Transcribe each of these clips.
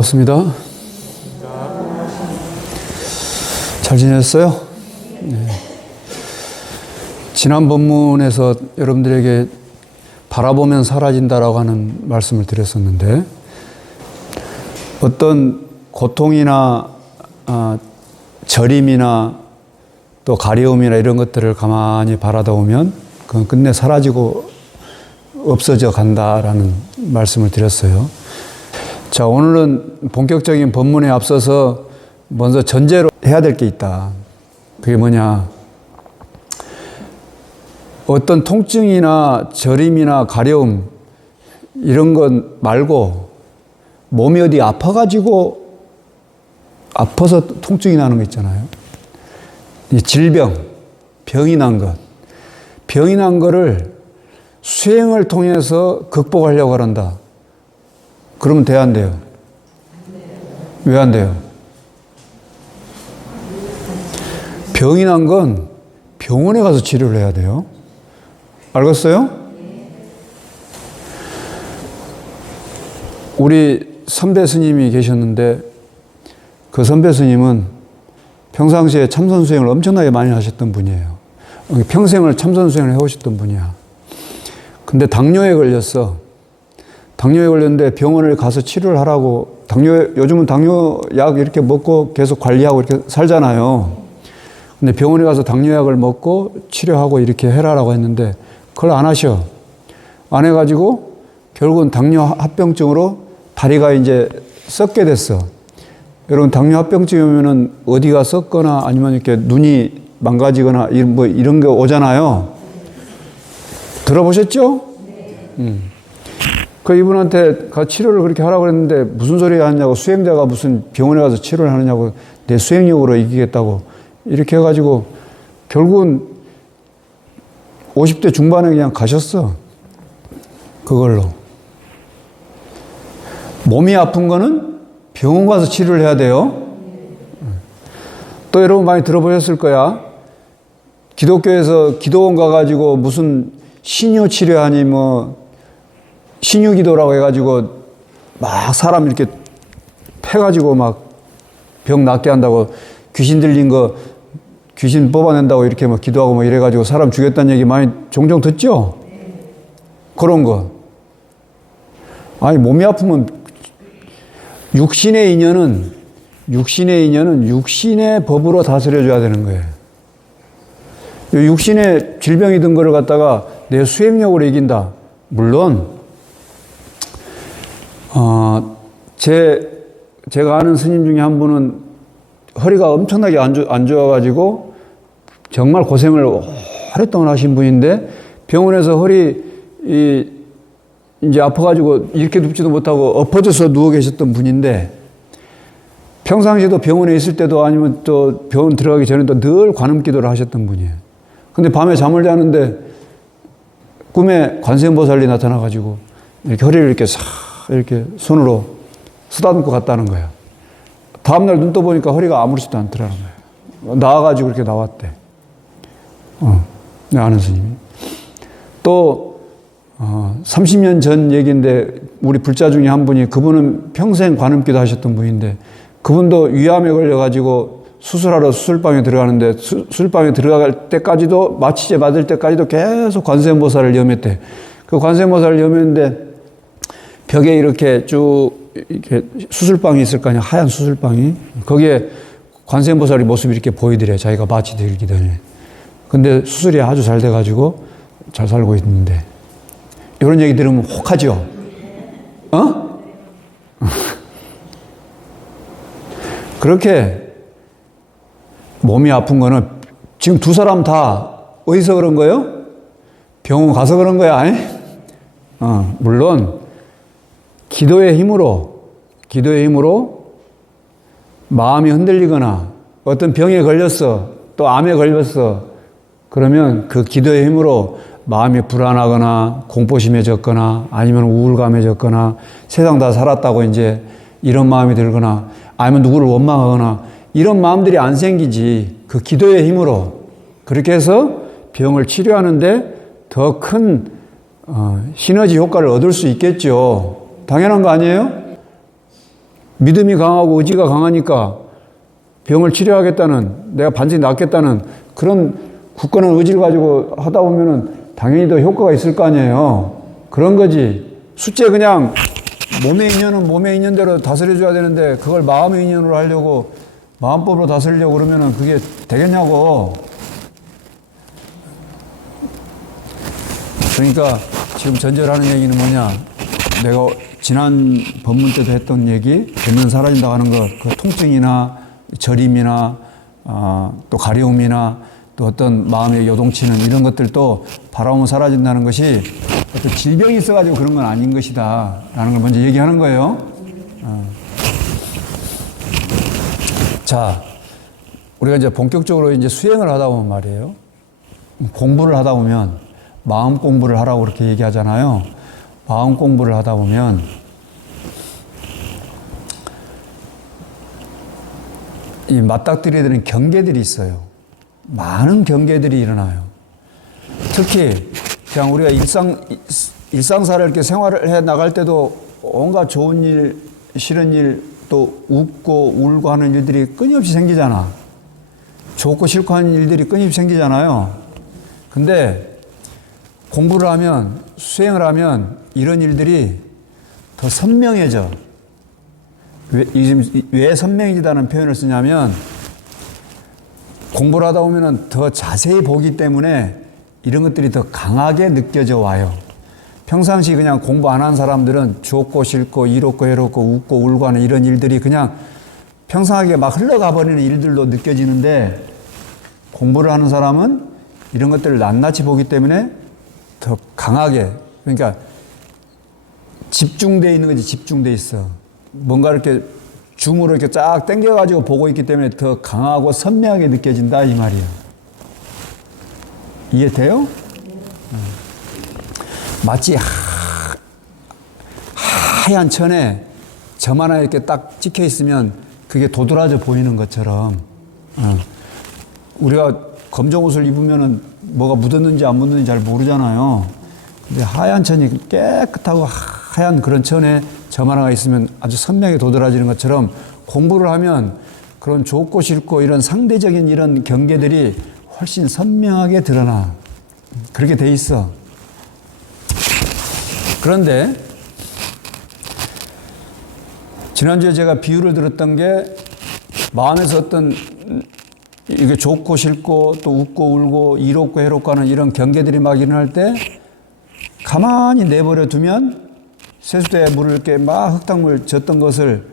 반갑습니다. 잘 지냈어요? 네. 지난 본문에서 여러분들에게 바라보면 사라진다라고 하는 말씀을 드렸었는데, 어떤 고통이나 저림이나 또 가려움이나 이런 것들을 가만히 바라다 보면 그건 끝내 사라지고 없어져 간다라는 말씀을 드렸어요. 자, 오늘은 본격적인 본문에 앞서서 먼저 전제로 해야 될 게 있다. 그게 뭐냐? 어떤 통증이나 저림이나 가려움 이런 것 말고 몸이 어디 아파가지고 아파서 통증이 나는 거 있잖아요. 이 질병, 병이 난 것. 병이 난 거를 수행을 통해서 극복하려고 한다. 그러면 돼야 안 돼요? 왜 안 돼요? 병이 난 건 병원에 가서 치료를 해야 돼요. 알겠어요? 우리 선배 스님이 계셨는데, 그 선배 스님은 평상시에 참선 수행을 엄청나게 많이 하셨던 분이에요. 평생을 참선 수행을 해오셨던 분이야. 근데 당뇨에 걸렸어. 당뇨에 걸렸는데 병원을 가서 치료를 하라고, 요즘은 당뇨 약 이렇게 먹고 계속 관리하고 이렇게 살잖아요. 근데 병원에 가서 당뇨약을 먹고 치료하고 이렇게 해라라고 했는데 그걸 안 하셔. 안 해가지고 결국은 당뇨 합병증으로 다리가 이제 썩게 됐어. 여러분, 당뇨 합병증이 오면은 어디가 썩거나 아니면 이렇게 눈이 망가지거나 이런 게 오잖아요. 들어보셨죠? 그 이분한테 치료를 그렇게 하라고 했는데 무슨 소리 하냐고, 수행자가 무슨 병원에 가서 치료를 하느냐고, 내 수행력으로 이기겠다고 이렇게 해가지고 결국은 50대 중반에 그냥 가셨어. 그걸로. 몸이 아픈 거는 병원 가서 치료를 해야 돼요. 또 여러분 많이 들어보셨을 거야. 기독교에서 기도원 가가지고 무슨 신유 치료하니 신유 기도라고 해가지고 막 사람 이렇게 패가지고 막 병 낫게 한다고, 귀신 들린 거 귀신 뽑아낸다고 이렇게 기도하고 이래가지고 사람 죽였다는 얘기 많이 종종 듣죠? 그런 거. 아니, 몸이 아프면 육신의 인연은 육신의 법으로 다스려줘야 되는 거예요. 육신의 질병이 든 거를 갖다가 내 수행력으로 이긴다. 물론 제가 아는 스님 중에 한 분은 허리가 엄청나게 안 좋아가지고 정말 고생을 오랫동안 하신 분인데, 병원에서 허리 이제 아파가지고 이렇게 눕지도 못하고 엎어져서 누워 계셨던 분인데, 평상시에도 병원에 있을 때도 아니면 또 병원 들어가기 전에도 늘 관음 기도를 하셨던 분이에요. 근데 밤에 잠을 자는데 꿈에 관세음보살이 나타나가지고 이렇게 허리를 이렇게 싹 이렇게 손으로 쓰다듬고 갔다는 거예요. 다음날 눈 떠보니까 허리가 아무렇지도 않더라는 거예요. 나와가지고 이렇게 나왔대. 내 아는 스님이. 또 30년 전 얘기인데, 우리 불자 중에 한 분이, 그분은 평생 관음기도 하셨던 분인데, 그분도 위암에 걸려가지고 수술하러 수술방에 들어가는데, 수술방에 들어갈 때까지도, 마취제 맞을 때까지도 계속 관세음보살을 염했대. 그 관세음보살을 염했는데 벽에 이렇게 쭉 이렇게 수술방이 있을 거 아니야, 하얀 수술방이. 거기에 관세음보살이 모습이 이렇게 보이더래, 자기가 마취 들기 전에. 근데 수술이 아주 잘 돼가지고 잘 살고 있는데, 이런 얘기 들으면 혹하죠? 그렇게 몸이 아픈 거는 지금 두 사람 다 어디서 그런 거예요? 병원 가서 그런 거야, 아니? 물론 기도의 힘으로 마음이 흔들리거나 어떤 병에 걸렸어, 또 암에 걸렸어, 그러면 그 기도의 힘으로 마음이 불안하거나 공포심해졌거나 아니면 우울감해졌거나 세상 다 살았다고 이제 이런 마음이 들거나 아니면 누구를 원망하거나 이런 마음들이 안 생기지. 그 기도의 힘으로 그렇게 해서 병을 치료하는데 더 큰 시너지 효과를 얻을 수 있겠죠. 당연한 거 아니에요? 믿음이 강하고 의지가 강하니까 병을 치료하겠다는, 내가 반드시 낫겠다는 그런 굳건한 의지를 가지고 하다 보면은 당연히 더 효과가 있을 거 아니에요. 그런 거지. 숫제 그냥 몸의 인연은 몸의 인연대로 다스려줘야 되는데 그걸 마음의 인연으로 하려고 마음법으로 다스리려고 그러면은 그게 되겠냐고. 그러니까 지금 전제하는 얘기는 뭐냐. 내가 지난 법문 때도 했던 얘기, 되면 사라진다고 하는 거, 그 통증이나 저림이나 또 가려움이나 또 어떤 마음의 요동치는 이런 것들도 바라보면 사라진다는 것이 어떤 질병이 있어가지고 그런 건 아닌 것이다 라는 걸 먼저 얘기하는 거예요. 자, 우리가 이제 본격적으로 이제 수행을 하다 보면 말이에요. 공부를 하다 보면 마음 공부를 하라고 그렇게 얘기하잖아요. 마음 공부를 하다 보면 이 맞닥뜨려야 되는 경계들이 있어요. 많은 경계들이 일어나요. 특히 그냥 우리가 일상사를 이렇게 생활을 해 나갈 때도 온갖 좋은 일, 싫은 일, 또 웃고 울고 하는 일들이 끊임없이 생기잖아. 좋고 싫고 하는 일들이 끊임없이 생기잖아요. 근데 공부를 하면, 수행을 하면 이런 일들이 더 선명해져. 왜 선명해지다는 표현을 쓰냐면 공부를 하다 보면 더 자세히 보기 때문에 이런 것들이 더 강하게 느껴져 와요. 평상시 그냥 공부 안 한 사람들은 좋고 싫고 이롭고 해롭고 웃고 울고 하는 이런 일들이 그냥 평상하게 막 흘러가 버리는 일들로 느껴지는데 공부를 하는 사람은 이런 것들을 낱낱이 보기 때문에 더 강하게, 그러니까 집중되어 있는 거지. 집중되어 있어. 뭔가 이렇게 줌으로 이렇게 쫙 당겨가지고 보고 있기 때문에 더 강하고 선명하게 느껴진다 이 말이야. 이해돼요? 마치 하얀 천에 점 하나 이렇게 딱 찍혀 있으면 그게 도드라져 보이는 것처럼 우리가 검정 옷을 입으면은 뭐가 묻었는지 안 묻었는지 잘 모르잖아요. 근데 하얀 천이 깨끗하고 하얀 그런 천에 점 하나가 있으면 아주 선명하게 도드라지는 것처럼 공부를 하면 그런 좋고 싫고 이런 상대적인 이런 경계들이 훨씬 선명하게 드러나. 그렇게 돼 있어. 그런데 지난주에 제가 비유를 들었던 게 마음에서 어떤 이게 좋고 싫고 또 웃고 울고 이롭고 해롭고 하는 이런 경계들이 막 일어날 때 가만히 내버려 두면 세수대에 물을 이렇게 막 흙탕물 젓던 것을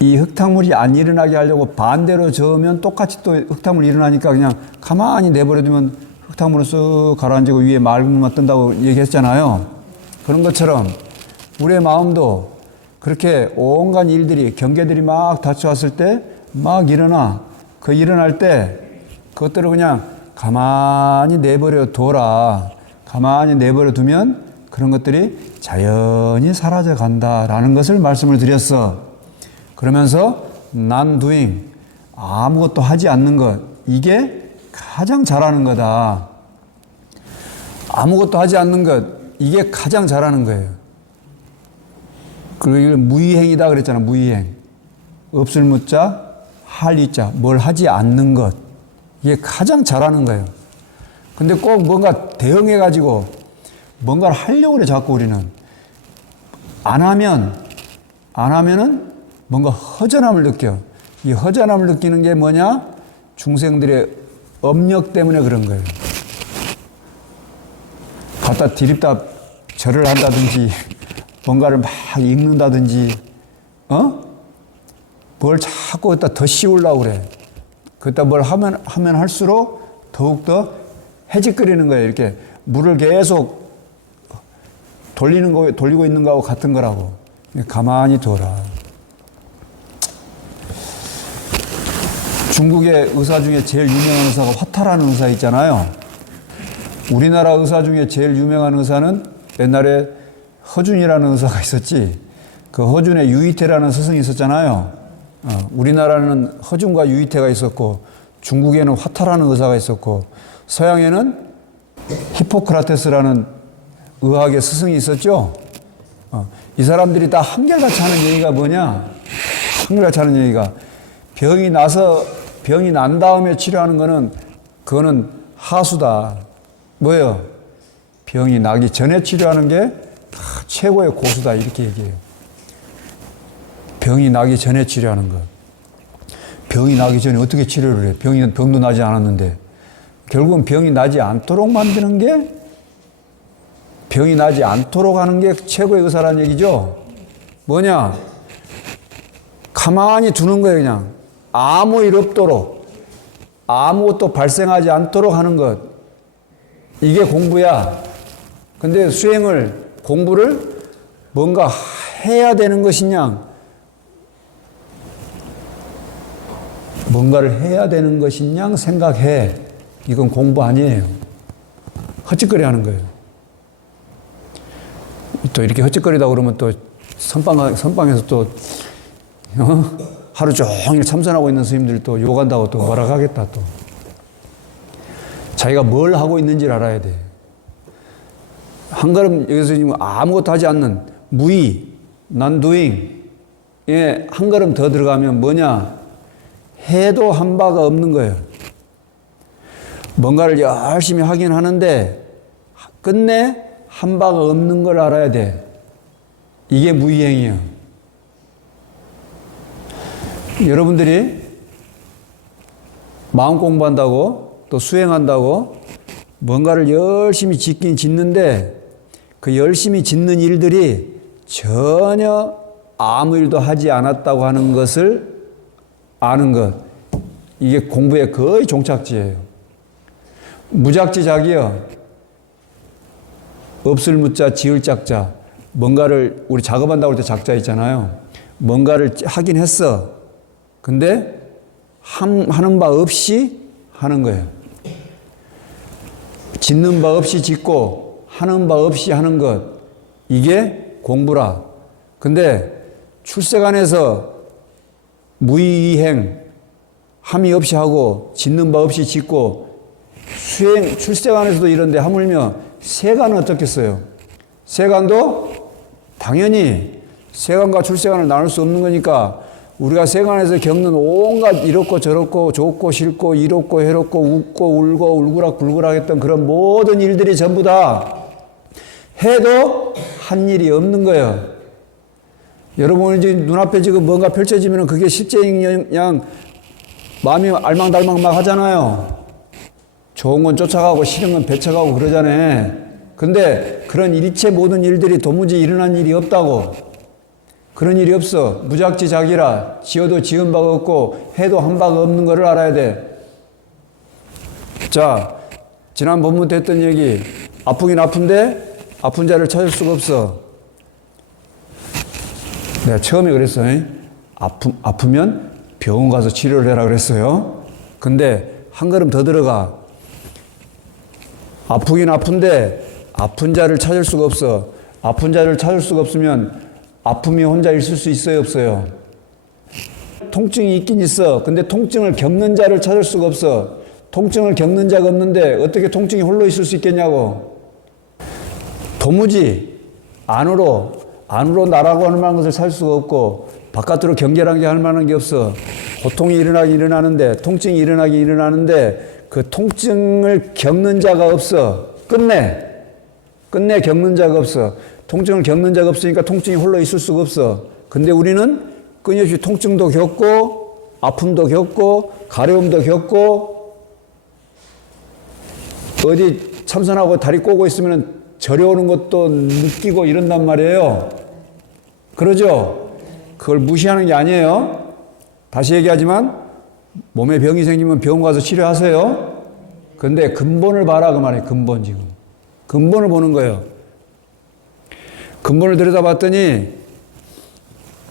이 흙탕물이 안 일어나게 하려고 반대로 저으면 똑같이 또 흙탕물이 일어나니까 그냥 가만히 내버려 두면 흙탕물은 쓱 가라앉고 위에 맑은 물만 뜬다고 얘기했잖아요. 그런 것처럼 우리의 마음도 그렇게 온갖 일들이 경계들이 막 닫혀왔을 때 막 일어나. 그 일어날 때 그것들을 그냥 가만히 내버려 둬라. 가만히 내버려 두면 그런 것들이 자연히 사라져 간다라는 것을 말씀을 드렸어. 그러면서 non doing, 아무것도 하지 않는 것, 이게 가장 잘하는 거다. 아무것도 하지 않는 것, 이게 가장 잘하는 거예요. 그리고 이걸 무의행이다 그랬잖아. 무의행. 없을 무자, 할 이자, 뭘 하지 않는 것, 이게 가장 잘하는 거예요. 근데 꼭 뭔가 대응해가지고 뭔가를 하려고 그래. 자꾸 우리는 안 하면은 뭔가 허전함을 느껴. 이 허전함을 느끼는 게 뭐냐? 중생들의 업력 때문에 그런 거예요. 갖다 디립다 절을 한다든지 뭔가를 막 읽는다든지 뭘 자꾸 갖다 더 씌우려고 그래. 그갖다 뭘 하면 할수록 더욱더 해직거리는 거예요. 이렇게 물을 계속 돌리고 있는 거하고 같은 거라고. 가만히 둬라. 중국의 의사 중에 제일 유명한 의사가 화타라는 의사 있잖아요. 우리나라 의사 중에 제일 유명한 의사는 옛날에 허준이라는 의사가 있었지. 그 허준의 유이태라는 스승이 있었잖아요. 우리나라는 허준과 유이태가 있었고 중국에는 화타라는 의사가 있었고 서양에는 히포크라테스라는 의학의 스승이 있었죠. 이 사람들이 다 한결같이 하는 얘기가 뭐냐? 한결같이 하는 얘기가 병이 난 다음에 치료하는 거는 그거는 하수다. 뭐예요? 병이 나기 전에 치료하는 게 최고의 고수다. 이렇게 얘기해요. 병이 나기 전에 치료하는 것. 병이 나기 전에 어떻게 치료를 해? 병도 나지 않았는데. 결국은 병이 나지 않도록 만드는 게, 병이 나지 않도록 하는 게 최고의 의사라는 얘기죠. 뭐냐? 가만히 두는 거예요, 그냥. 아무 일 없도록, 아무것도 발생하지 않도록 하는 것. 이게 공부야. 근데 공부를 뭔가 해야 되는 것이냐, 뭔가를 해야 되는 것이냐 생각해. 이건 공부 아니에요. 헛짓거리 하는 거예요. 또 이렇게 헛짓거리다 그러면 또 선방에서 또 하루 종일 참선하고 있는 스님들 또 욕한다고 또 뭐라 하겠다 또. 자기가 뭘 하고 있는지를 알아야 돼. 한 걸음 여기서 지금 아무것도 하지 않는 무의, non-doing 에 한 걸음 더 들어가면 뭐냐? 해도 한 바가 없는 거예요. 뭔가를 열심히 하긴 하는데 끝내 한 바가 없는 걸 알아야 돼. 이게 무의행이에요. 여러분들이 마음 공부한다고 또 수행한다고 뭔가를 열심히 짓긴 짓는데 그 열심히 짓는 일들이 전혀 아무 일도 하지 않았다고 하는 것을 아는 것. 이게 공부의 거의 종착지예요. 무작지작이요. 없을 무자, 지을 짝자. 뭔가를 우리 작업한다고 할 때 작자 있잖아요. 뭔가를 하긴 했어. 근데 하는 바 없이 하는 거예요. 짓는 바 없이 짓고 하는 바 없이 하는 것. 이게 공부라. 근데 출세관에서 무의행, 함이 없이 하고 짓는 바 없이 짓고 출세관에서도 이런데 하물며 세관은 어떻겠어요? 세관도 당연히 세관과 출세관을 나눌 수 없는 거니까 우리가 세관에서 겪는 온갖 이렇고 저렇고 좋고 싫고 이롭고 해롭고 웃고 울고 울그락불그락 했던 그런 모든 일들이 전부 다 해도 한 일이 없는 거예요. 여러분 이제 눈앞에 지금 뭔가 펼쳐지면 그게 실제 그냥 마음이 알망달망 막 하잖아요. 좋은 건 쫓아가고 싫은 건 배쳐가고 그러잖아요. 근데 그런 일체 모든 일들이 도무지 일어난 일이 없다고. 그런 일이 없어. 무작지작이라 지어도 지은 바가 없고 해도 한 바가 없는 거를 알아야 돼. 자, 지난 본문 때 했던 얘기. 아프긴 아픈데 아픈 자를 찾을 수가 없어. 내가 처음에 그랬어요. 아프면 병원 가서 치료를 해라 그랬어요. 근데 한 걸음 더 들어가. 아프긴 아픈데 아픈 자를 찾을 수가 없어. 아픈 자를 찾을 수가 없으면 아픔이 혼자 있을 수 있어요, 없어요? 통증이 있긴 있어. 근데 통증을 겪는 자를 찾을 수가 없어. 통증을 겪는 자가 없는데 어떻게 통증이 홀로 있을 수 있겠냐고. 도무지 안으로 나라고 할 만한 것을 살 수가 없고 바깥으로 경계하게 할 만한 게 없어. 고통이 일어나는데 통증이 일어나는데 그 통증을 겪는 자가 없어. 끝내 겪는 자가 없어. 통증을 겪는 자가 없으니까 통증이 홀로 있을 수가 없어. 근데 우리는 끊임없이 통증도 겪고 아픔도 겪고 가려움도 겪고 어디 참선하고 다리 꼬고 있으면 저려오는 것도 느끼고 이런단 말이에요. 그러죠? 그걸 무시하는 게 아니에요. 다시 얘기하지만 몸에 병이 생기면 병원 가서 치료하세요. 근데 근본을 봐라 그 말이에요. 근본 지금. 근본을 보는 거예요. 근본을 들여다봤더니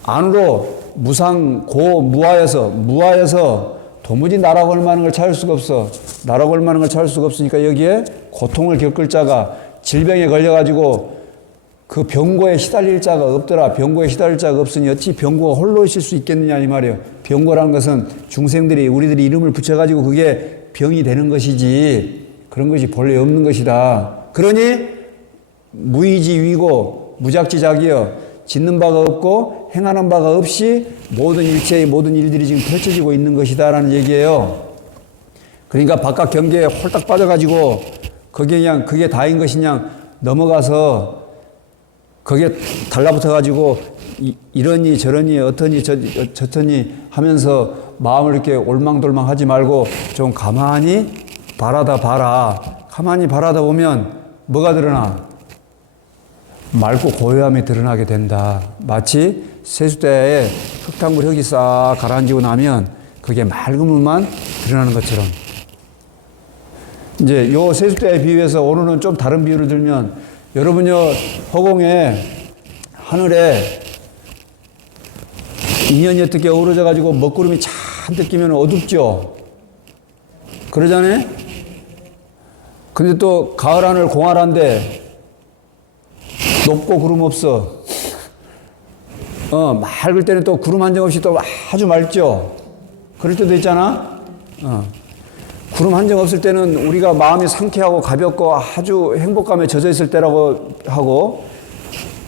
안으로 무아에서 도무지 나라고 할 만한 걸 찾을 수가 없어. 나라고 할 만한 걸 찾을 수가 없으니까 여기에 고통을 겪을 자가 질병에 걸려가지고 그 병고에 시달릴 자가 없더라. 병고에 시달릴 자가 없으니 어찌 병고가 홀로 있을 수 있겠느냐 이 말이에요. 병고라는 것은 중생들이 우리들이 이름을 붙여가지고 그게 병이 되는 것이지 그런 것이 본래 없는 것이다. 그러니 무의지위고 무작지작이여 짓는 바가 없고 행하는 바가 없이 모든 일체의 모든 일들이 지금 펼쳐지고 있는 것이다라는 얘기예요. 그러니까 바깥 경계에 홀딱 빠져가지고 그게 그냥 그게 다인 것이냐 넘어가서 거기에 달라붙어가지고 이러니 저러니 어떠니 저떠니 하면서 마음을 이렇게 올망돌망 하지 말고 좀 가만히 바라다 봐라. 가만히 바라다 보면 뭐가 드러나? 맑고 고요함이 드러나게 된다. 마치 세숫대야에 흙탕물 흙이 싹 가라앉고 나면 그게 맑은 물만 드러나는 것처럼. 이제 요 세숫대야에 비유해서 오늘은 좀 다른 비유를 들면 여러분요 허공에 하늘에 인연이 어떻게 어우러져 가지고 먹구름이 잔뜩 끼면 어둡죠. 그러잖아요. 근데 또 가을 하늘 공활한데 높고 구름 없어. 맑을 때는 또 구름 한 점 없이 또 아주 맑죠. 그럴 때도 있잖아. 구름 한 점 없을 때는 우리가 마음이 상쾌하고 가볍고 아주 행복감에 젖어 있을 때라고 하고,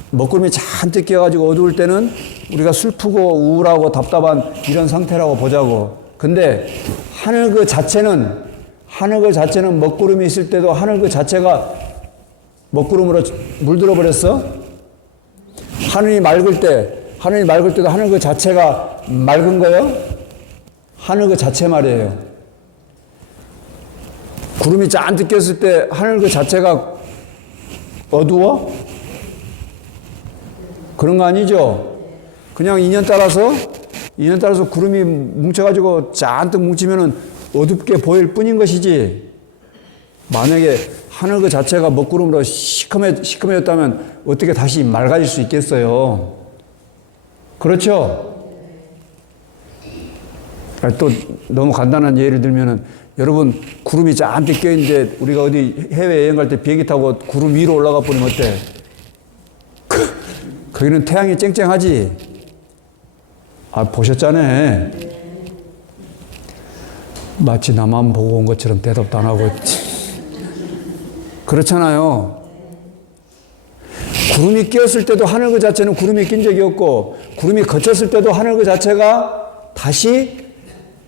먹구름이 잔뜩 끼어가지고 어두울 때는 우리가 슬프고 우울하고 답답한 이런 상태라고 보자고. 근데 하늘 그 자체는 먹구름이 있을 때도 하늘 그 자체가 먹구름으로 물들어 버렸어? 하늘이 맑을 때도 하늘 그 자체가 맑은 거예요? 하늘 그 자체 말이에요. 구름이 잔뜩 꼈을 때 하늘 그 자체가 어두워? 그런 거 아니죠? 그냥 인연 따라서 구름이 뭉쳐가지고 잔뜩 뭉치면은 어둡게 보일 뿐인 것이지. 만약에 하늘 그 자체가 먹구름으로 시커매졌다면 어떻게 다시 맑아질 수 있겠어요? 그렇죠? 또 너무 간단한 예를 들면은 여러분 구름이 잔뜩 껴있는데 우리가 어디 해외여행 갈 때 비행기 타고 구름 위로 올라가 버리면 어때? 거기는 태양이 쨍쨍하지? 보셨잖아요. 마치 나만 보고 온 것처럼 대답도 안 하고. 그렇잖아요. 구름이 끼었을 때도 하늘 그 자체는 구름이 낀 적이 없고, 구름이 거쳤을 때도 하늘 그 자체가 다시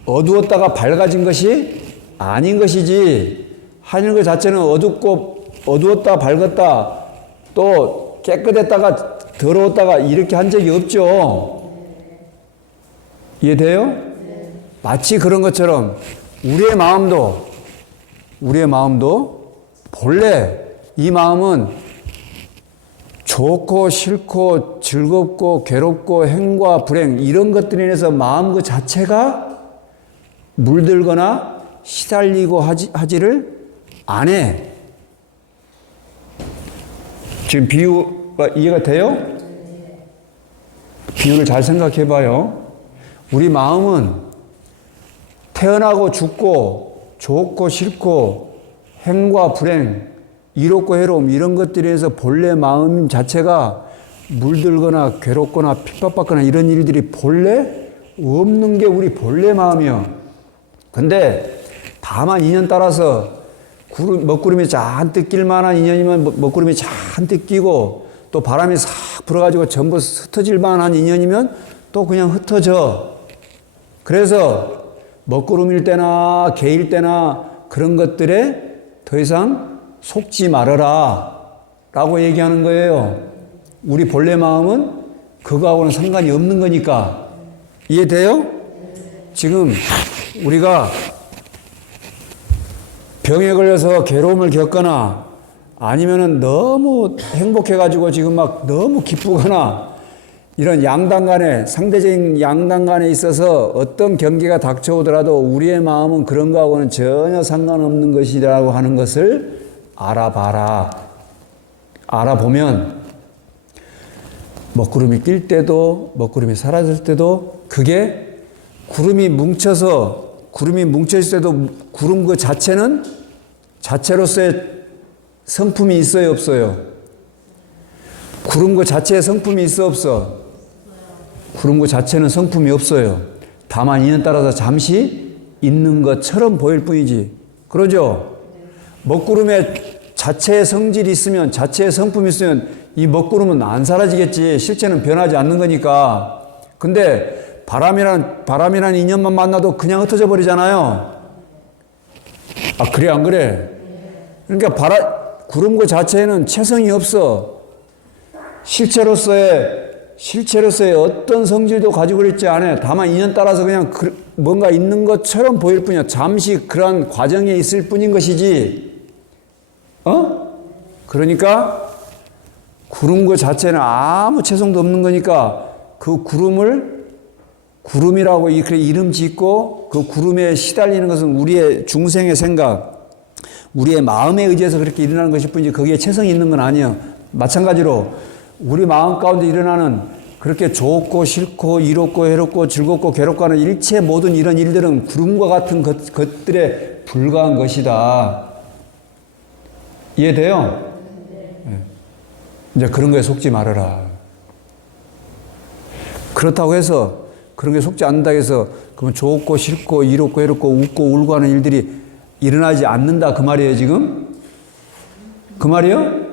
어두웠다가 밝아진 것이 아닌 것이지, 하늘 그 자체는 어두웠다 밝았다 또 깨끗했다가 더러웠다가 이렇게 한 적이 없죠. 이해돼요? 마치 그런 것처럼 우리의 마음도 본래 이 마음은 좋고 싫고 즐겁고 괴롭고 행과 불행 이런 것들에 인해서 마음 그 자체가 물들거나 시달리고 하지를 안 해. 지금 비유가 이해가 돼요? 비유를 잘 생각해 봐요. 우리 마음은 태어나고 죽고 좋고 싫고 행과 불행, 이롭고 해로움 이런 것들에 의해서 본래 마음 자체가 물들거나 괴롭거나 핍박받거나 이런 일들이 본래 없는 게 우리 본래 마음이요. 근데 다만 인연 따라서 먹구름이 잔뜩 낄 만한 인연이면 먹구름이 잔뜩 끼고, 또 바람이 싹 불어가지고 전부 흩어질 만한 인연이면 또 그냥 흩어져. 그래서 먹구름일 때나 개일 때나 그런 것들에 더 이상 속지 말아라 라고 얘기하는 거예요. 우리 본래 마음은 그거하고는 상관이 없는 거니까. 이해돼요? 지금 우리가 병에 걸려서 괴로움을 겪거나 아니면은 너무 행복해가지고 지금 막 너무 기쁘거나 이런 양당 간에, 상대적인 양당 간에 있어서 어떤 경계가 닥쳐오더라도 우리의 마음은 그런 거하고는 전혀 상관없는 것이라고 하는 것을 알아봐라. 알아보면 먹구름이 낄 때도 먹구름이 사라질 때도 그게 구름이 뭉쳐있을 때도 구름 그 자체는 자체로서의 성품이 있어요, 없어요? 구름 그 자체의 성품이 있어, 없어? 구름 그 자체는 성품이 없어요. 다만 인연 따라서 잠시 있는 것처럼 보일 뿐이지. 그러죠? 먹구름에 자체의 성질이 있으면, 자체의 성품이 있으면 이 먹구름은 안 사라지겠지. 실체는 변하지 않는 거니까. 근데 바람이란 인연만 만나도 그냥 흩어져 버리잖아요. 아, 그래, 안 그래? 그러니까 구름 그 자체에는 체성이 없어. 실체로서의 어떤 성질도 가지고 있지 않아요. 다만 인연 따라서 그냥 뭔가 있는 것처럼 보일 뿐이야. 잠시 그러한 과정에 있을 뿐인 것이지. 그러니까 구름 그 자체는 아무 체성도 없는 거니까 그 구름이라고 이름 짓고 그 구름에 시달리는 것은 우리의 중생의 생각, 우리의 마음에 의지해서 그렇게 일어나는 것일 뿐이지 거기에 체성이 있는 건 아니에요. 마찬가지로 우리 마음 가운데 일어나는 그렇게 좋고 싫고 이롭고 해롭고 즐겁고 괴롭고 하는 일체 모든 이런 일들은 구름과 같은 것들에 불과한 것이다. 이해돼요? 네. 이제 그런 거에 속지 말아라. 그렇다고 해서 그런 게 속지 않는다 해서 그러면 좋고 싫고 이롭고 해롭고 웃고 울고 하는 일들이 일어나지 않는다 그 말이에요 지금? 그 말이요?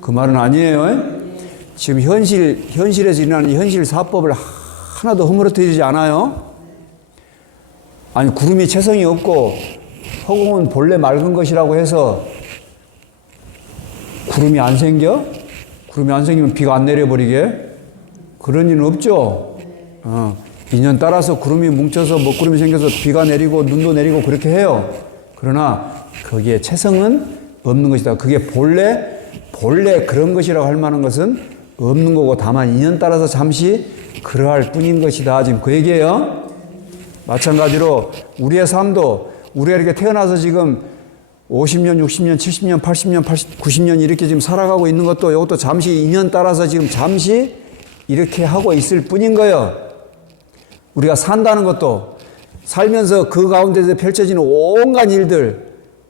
그 말은 아니에요. 지금 현실에서 일어나는 이 현실 사법을 하나도 허물어뜨리지 않아요. 아니 구름이 체성이 없고 허공은 본래 맑은 것이라고 해서 구름이 안 생겨? 구름이 안 생기면 비가 안 내려버리게? 그런 일은 없죠. 인연 따라서 구름이 뭉쳐서 먹구름이 생겨서 비가 내리고 눈도 내리고 그렇게 해요. 그러나 거기에 체성은 없는 것이다. 그게 본래 그런 것이라고 할 만한 것은 없는 거고 다만 인연 따라서 잠시 그러할 뿐인 것이다. 지금 그 얘기예요. 마찬가지로 우리의 삶도 우리가 이렇게 태어나서 지금 50년, 60년, 70년, 80년, 90년 이렇게 지금 살아가고 있는 것도 이것도 잠시 인연 따라서 지금 잠시 이렇게 하고 있을 뿐인 거예요. 우리가 산다는 것도 살면서 그 가운데서 펼쳐지는 온갖 일들,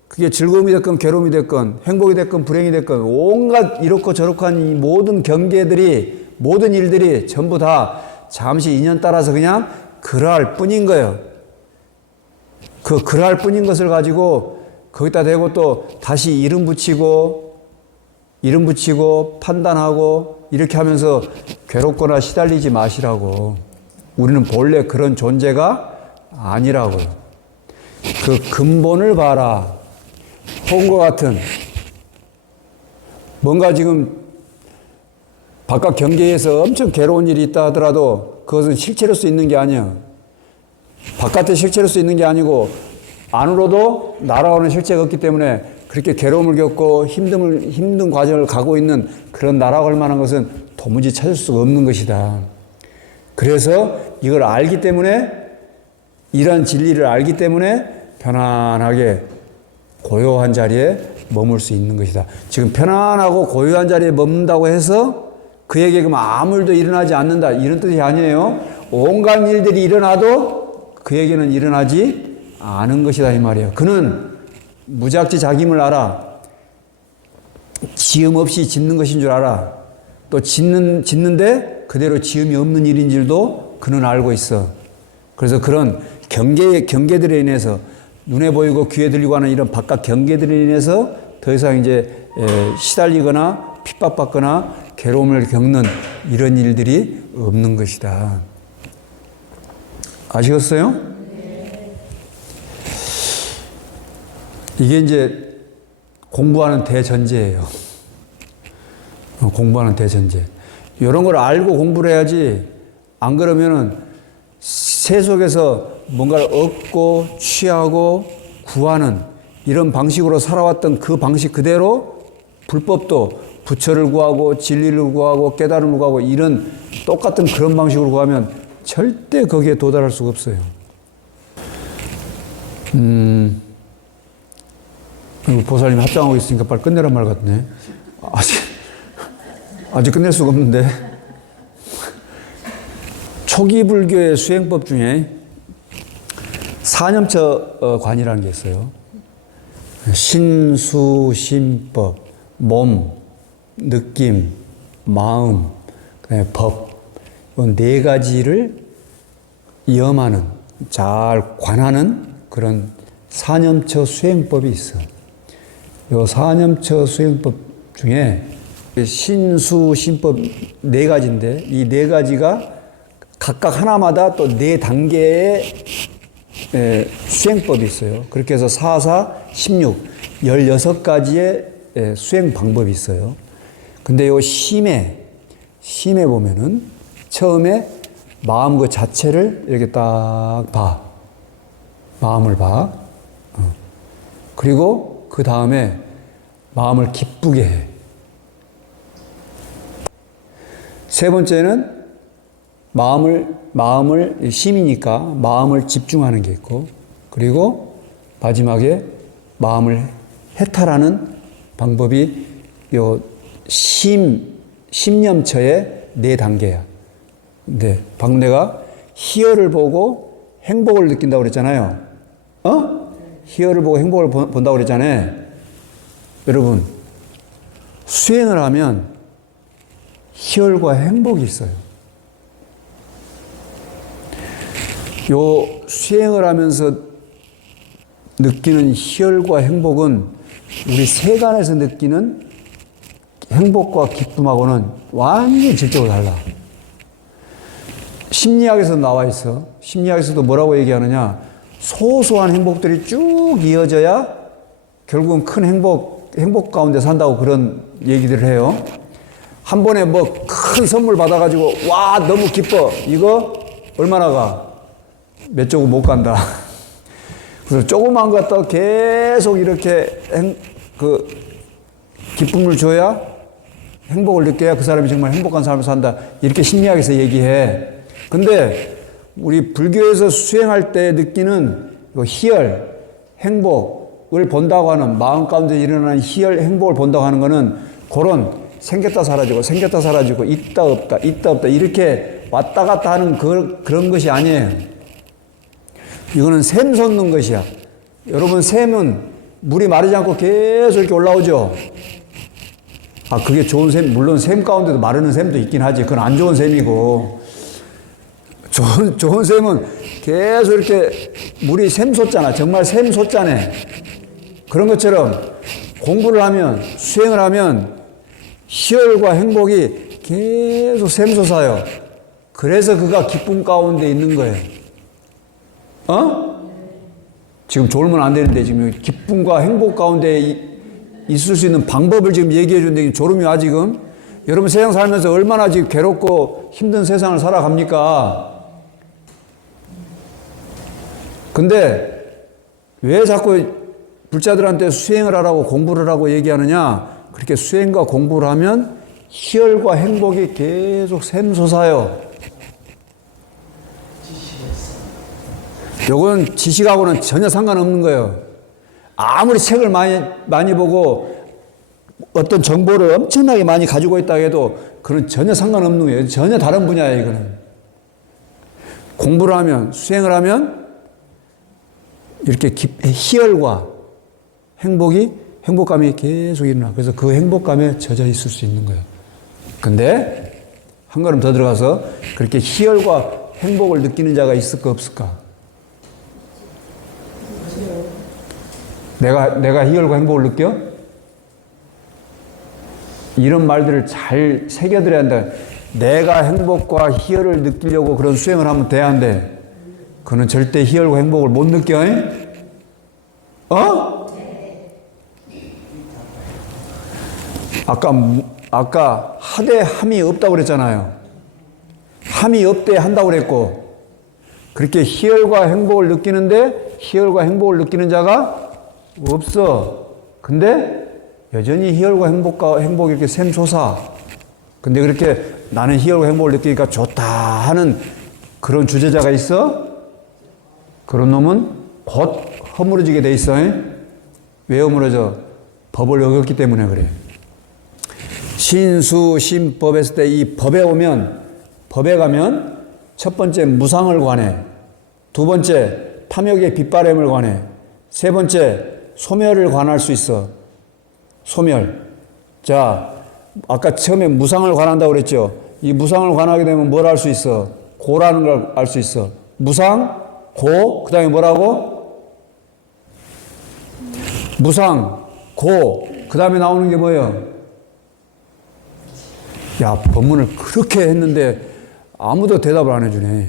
그게 즐거움이 됐건 괴로움이 됐건 행복이 됐건 불행이 됐건 온갖 이렇고 저렇고 한 이 모든 경계들이 모든 일들이 전부 다 잠시 인연 따라서 그냥 그러할 뿐인 거예요. 그 그러할 뿐인 것을 가지고 거기다 대고 또 다시 이름 붙이고 판단하고 이렇게 하면서 괴롭거나 시달리지 마시라고. 우리는 본래 그런 존재가 아니라고요. 그 근본을 봐라. 홍과 같은 뭔가 지금 바깥 경계에서 엄청 괴로운 일이 있다 하더라도 그것은 실체로서 있는 게 아니야. 바깥에 실체로서 있는 게 아니고 안으로도 날아오는 실체가 없기 때문에 그렇게 괴로움을 겪고 힘든 과정을 가고 있는 그런 나라가 할 만한 것은 도무지 찾을 수가 없는 것이다. 그래서 이걸 알기 때문에 이런 진리를 알기 때문에 편안하게 고요한 자리에 머물 수 있는 것이다. 지금 편안하고 고요한 자리에 머문다고 해서 그에게 그럼 아무 일도 일어나지 않는다 이런 뜻이 아니에요. 온갖 일들이 일어나도 그에게는 일어나지 않은 것이다 이 말이에요. 그는 무작지 자김을 알아. 지음 없이 짓는 것인 줄 알아. 또 짓는데 그대로 지음이 없는 일인 줄도 그는 알고 있어. 그래서 그런 경계들에 인해서 눈에 보이고 귀에 들리고 하는 이런 바깥 경계들에 인해서 더 이상 이제 시달리거나 핍박받거나 괴로움을 겪는 이런 일들이 없는 것이다. 아시겠어요? 이게 이제 공부하는 대전제예요. 공부하는 대전제. 이런 걸 알고 공부를 해야지 안 그러면은 새 속에서 뭔가를 얻고 취하고 구하는 이런 방식으로 살아왔던 그 방식 그대로 불법도 부처를 구하고 진리를 구하고 깨달음을 구하고 이런 똑같은 그런 방식으로 구하면 절대 거기에 도달할 수가 없어요. 보살님 합장하고 있으니까 빨리 끝내란 말 같네. 아직 끝낼 수가 없는데. 초기 불교의 수행법 중에 사념처 관이라는 게 있어요. 신수심법, 몸, 느낌, 마음, 그다음에 법, 이 네 가지를 염하는, 잘 관하는 그런 사념처 수행법이 있어. 이 사념처 수행법 중에 신수, 신법 네 가지인데 이 네 가지가 각각 하나마다 또 네 단계의 수행법이 있어요. 그렇게 해서 4, 4, 16, 16가지의 수행 방법이 있어요. 근데 요 심에 보면은 처음에 마음 그 자체를 이렇게 딱 봐. 마음을 봐. 그리고 그 다음에 마음을 기쁘게 해. 세 번째는 마음을 심이니까 마음을 집중하는 게 있고, 그리고 마지막에 마음을 해탈하는 방법이 요 심념처의 네 단계야. 근데 방금 내가 희열을 보고 행복을 느낀다고 그랬잖아요. 희열을 보고 행복을 본다고 그랬잖아요. 여러분, 수행을 하면 희열과 행복이 있어요. 요 수행을 하면서 느끼는 희열과 행복은 우리 세간에서 느끼는 행복과 기쁨하고는 완전히 질적으로 달라. 심리학에서 나와 있어. 심리학에서도 뭐라고 얘기하느냐. 소소한 행복들이 쭉 이어져야 결국은 큰 행복 가운데 산다고 그런 얘기들을 해요. 한 번에 뭐 큰 선물 받아가지고 와 너무 기뻐. 이거 얼마나 가? 몇 조금 못 간다. 그래서 조그만 거 갖다 계속 이렇게 기쁨을 줘야 행복을 느껴야 그 사람이 정말 행복한 삶을 산다. 이렇게 심리학에서 얘기해. 근데 우리 불교에서 수행할 때 느끼는 희열, 행복을 본다고 하는 마음 가운데 일어나는 희열, 행복을 본다고 하는 거는 그런 생겼다 사라지고 있다 없다 이렇게 왔다 갔다 하는 그런 것이 아니에요. 이거는 샘 솟는 것이야. 여러분 샘은 물이 마르지 않고 계속 이렇게 올라오죠. 그게 좋은 샘, 물론 샘 가운데도 마르는 샘도 있긴 하지. 그건 안 좋은 샘이고. 좋은 샘은 계속 이렇게 물이 샘 솟잖아. 정말 샘 솟잖아. 그런 것처럼 공부를 하면, 수행을 하면 희열과 행복이 계속 샘솟아요. 그래서 그가 기쁨 가운데 있는 거예요. 지금 졸면 안 되는데 지금 기쁨과 행복 가운데 있을 수 있는 방법을 지금 얘기해 주는데 졸음이 와 지금. 여러분 세상 살면서 얼마나 지금 괴롭고 힘든 세상을 살아갑니까? 근데 왜 자꾸 불자들한테 수행을 하라고 공부를 하라고 얘기하느냐? 그렇게 수행과 공부를 하면 희열과 행복이 계속 샘솟아요. 요건 지식하고는 전혀 상관없는 거예요. 아무리 책을 많이 보고 어떤 정보를 엄청나게 많이 가지고 있다 해도 그건 전혀 상관없는 거예요. 전혀 다른 분야예요, 이거는. 공부를 하면, 수행을 하면 이렇게 희열과 행복감이 계속 일어나. 그래서 그 행복감에 젖어 있을 수 있는 거예요. 근데 한 걸음 더 들어가서 그렇게 희열과 행복을 느끼는 자가 있을까 없을까? 내가 희열과 행복을 느껴? 이런 말들을 잘 새겨들어야 한다. 내가 행복과 희열을 느끼려고 그런 수행을 하면 돼야 한대. 그는 절대 희열과 행복을 못 느껴. 아까 하되 함이 없다고 그랬잖아요. 함이 없대 한다고 그랬고, 그렇게 희열과 행복을 느끼는데 희열과 행복을 느끼는 자가 없어. 근데 여전히 희열과 행복이 이렇게 샘솟아. 근데 그렇게 나는 희열과 행복을 느끼니까 좋다 하는 그런 주제자가 있어? 그런 놈은 곧 허물어지게 돼 있어. 왜 허물어져? 법을 어겼기 때문에 그래. 신수, 신법 했을 때 이 법에 가면 첫 번째 무상을 관해, 두 번째 탐욕의 빗바람을 관해, 세 번째 소멸을 관할 수 있어. 소멸. 자, 아까 처음에 무상을 관한다고 그랬죠. 이 무상을 관하게 되면 뭘 할 수 있어? 고라는 걸 알 수 있어. 무상, 고, 그 다음에 뭐라고? 무상, 고, 그 다음에 나오는 게 뭐예요? 야, 법문을 그렇게 했는데 아무도 대답을 안 해주네.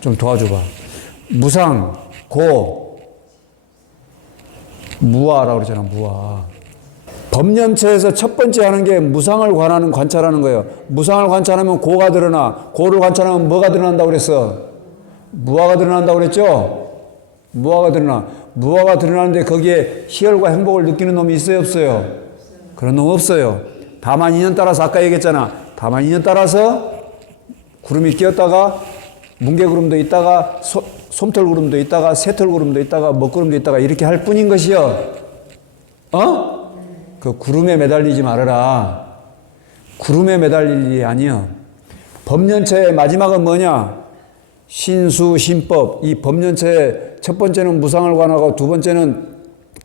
좀 도와줘봐. 무상, 고, 무아라고 그러잖아, 무아. 법념체에서 첫 번째 하는 게 무상을 관찰하는 거예요. 무상을 관찰하면 고가 드러나, 고를 관찰하면 뭐가 드러난다고 그랬어? 무아가 드러난다고 그랬죠? 무아가 드러나. 무아가 드러나는데 거기에 희열과 행복을 느끼는 놈이 있어요, 없어요? 그런 놈 없어요. 다만 인연 따라서 아까 얘기했잖아. 다만 인연 따라서 구름이 끼었다가 뭉게구름도 있다가 솜털구름도 있다가 새털구름도 있다가 먹구름도 있다가 이렇게 할 뿐인 것이요. 그 구름에 매달리지 말아라. 구름에 매달릴 일이 아니요. 법년체의 마지막은 뭐냐? 신수, 신법. 이 법년체의 첫 번째는 무상을 관하고 두 번째는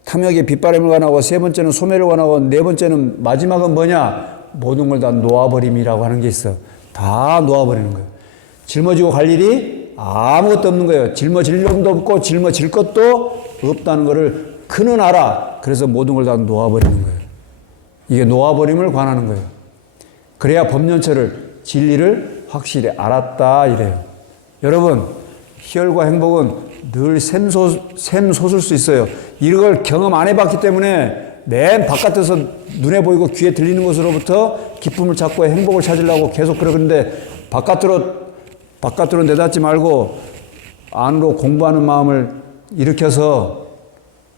탐욕의 빗바람을 관하고 세 번째는 소멸을 관하고 네 번째는 마지막은 뭐냐? 모든 걸 다 놓아버림이라고 하는 게 있어. 다 놓아버리는 거예요. 짊어지고 갈 일이 아무것도 없는 거예요. 짊어질 놈도 없고 짊어질 것도 없다는 것을 그는 알아. 그래서 모든 걸 다 놓아버리는 거예요. 이게 놓아버림을 관하는 거예요. 그래야 법년체를 진리를 확실히 알았다 이래요. 여러분, 희열과 행복은 늘 샘솟을 수 있어요. 이걸 경험 안 해봤기 때문에 맨 바깥에서 눈에 보이고 귀에 들리는 것으로부터 기쁨을 찾고 행복을 찾으려고 계속 그러는데 바깥으로 내닫지 말고 안으로 공부하는 마음을 일으켜서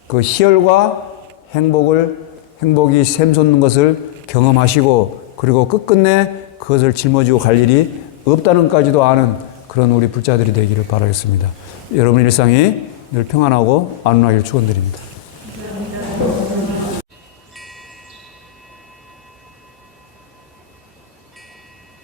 그 희열과 행복이 샘솟는 것을 경험하시고 그리고 끝끝내 그것을 짊어지고 갈 일이 없다는 것까지도 아는 그런 우리 불자들이 되기를 바라겠습니다. 여러분 일상이 늘 평안하고 안온하기를 축원드립니다.